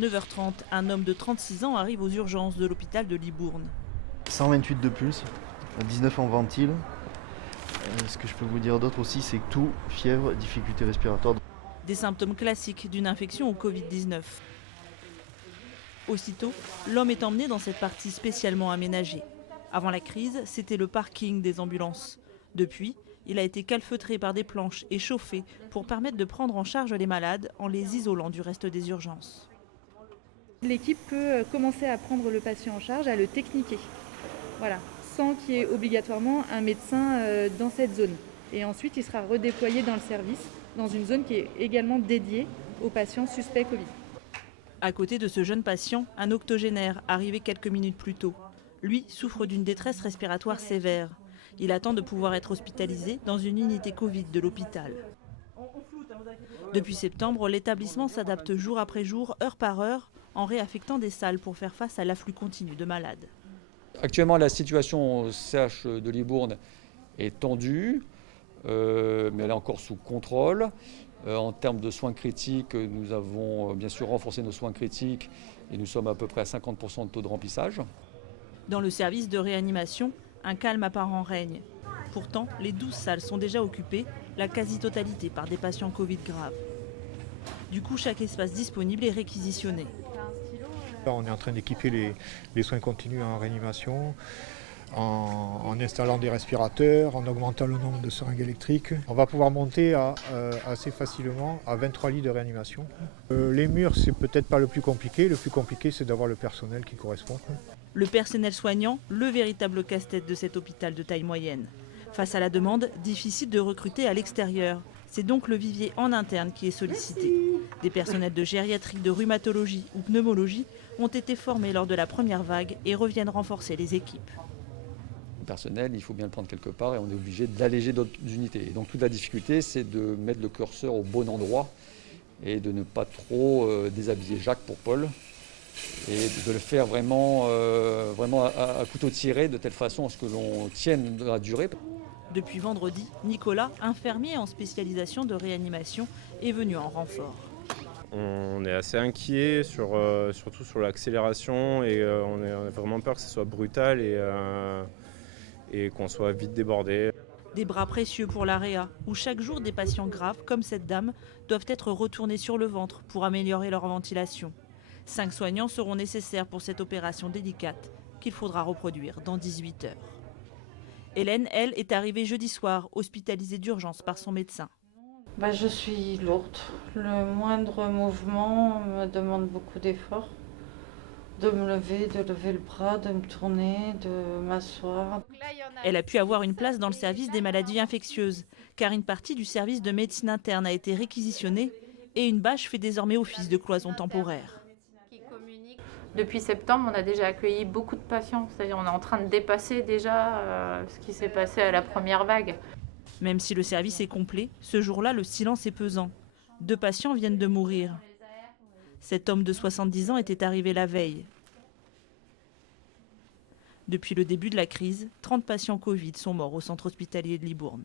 9h30, un homme de 36 ans arrive aux urgences de l'hôpital de Libourne. 128 de pulse, 19 en ventile. Ce que je peux vous dire d'autre aussi, c'est que tout, fièvre, difficulté respiratoire. Des symptômes classiques d'une infection au Covid-19. Aussitôt, l'homme est emmené dans cette partie spécialement aménagée. Avant la crise, c'était le parking des ambulances. Depuis, il a été calfeutré par des planches et chauffé pour permettre de prendre en charge les malades en les isolant du reste des urgences. L'équipe peut commencer à prendre le patient en charge, à le techniquer, voilà, sans qu'il y ait obligatoirement un médecin dans cette zone. Et ensuite, il sera redéployé dans le service, dans une zone qui est également dédiée aux patients suspects Covid. À côté de ce jeune patient, un octogénaire arrivé quelques minutes plus tôt. Lui souffre d'une détresse respiratoire sévère. Il attend de pouvoir être hospitalisé dans une unité Covid de l'hôpital. Depuis septembre, l'établissement s'adapte jour après jour, heure par heure, en réaffectant des salles pour faire face à l'afflux continu de malades. Actuellement, la situation au CH de Libourne est tendue, mais elle est encore sous contrôle. En termes de soins critiques, nous avons bien sûr renforcé nos soins critiques et nous sommes à peu près à 50% de taux de remplissage. Dans le service de réanimation, un calme apparent règne. Pourtant, les 12 salles sont déjà occupées, la quasi-totalité par des patients Covid graves. Du coup, chaque espace disponible est réquisitionné. Là, on est en train d'équiper les soins continus en réanimation, en installant des respirateurs, en augmentant le nombre de seringues électriques. On va pouvoir monter assez facilement à 23 lits de réanimation. Les murs, c'est peut-être pas le plus compliqué c'est d'avoir le personnel qui correspond. Le personnel soignant, le véritable casse-tête de cet hôpital de taille moyenne. Face à la demande, difficile de recruter à l'extérieur. C'est donc le vivier en interne qui est sollicité. Des personnels de gériatrie, de rhumatologie ou pneumologie ont été formés lors de la première vague et reviennent renforcer les équipes. Le personnel, il faut bien le prendre quelque part et on est obligé d'alléger d'autres unités. Et donc toute la difficulté, c'est de mettre le curseur au bon endroit et de ne pas trop déshabiller Jacques pour Paul et de le faire vraiment à couteau tiré de telle façon à ce que l'on tienne dans la durée. Depuis vendredi, Nicolas, infirmier en spécialisation de réanimation, est venu en renfort. On est assez inquiet, surtout sur l'accélération, et on a vraiment peur que ce soit brutal et qu'on soit vite débordé. Des bras précieux pour la réa, où chaque jour des patients graves, comme cette dame, doivent être retournés sur le ventre pour améliorer leur ventilation. 5 soignants seront nécessaires pour cette opération délicate qu'il faudra reproduire dans 18 heures. Hélène, elle, est arrivée jeudi soir, hospitalisée d'urgence par son médecin. Je suis lourde. Le moindre mouvement me demande beaucoup d'efforts. De me lever, de lever le bras, de me tourner, de m'asseoir. Elle a pu avoir une place dans le service des maladies infectieuses, car une partie du service de médecine interne a été réquisitionnée et une bâche fait désormais office de cloison temporaire. Depuis septembre, on a déjà accueilli beaucoup de patients. C'est-à-dire on est en train de dépasser déjà ce qui s'est passé à la première vague. Même si le service est complet, ce jour-là, le silence est pesant. 2 patients viennent de mourir. Cet homme de 70 ans était arrivé la veille. Depuis le début de la crise, 30 patients Covid sont morts au centre hospitalier de Libourne.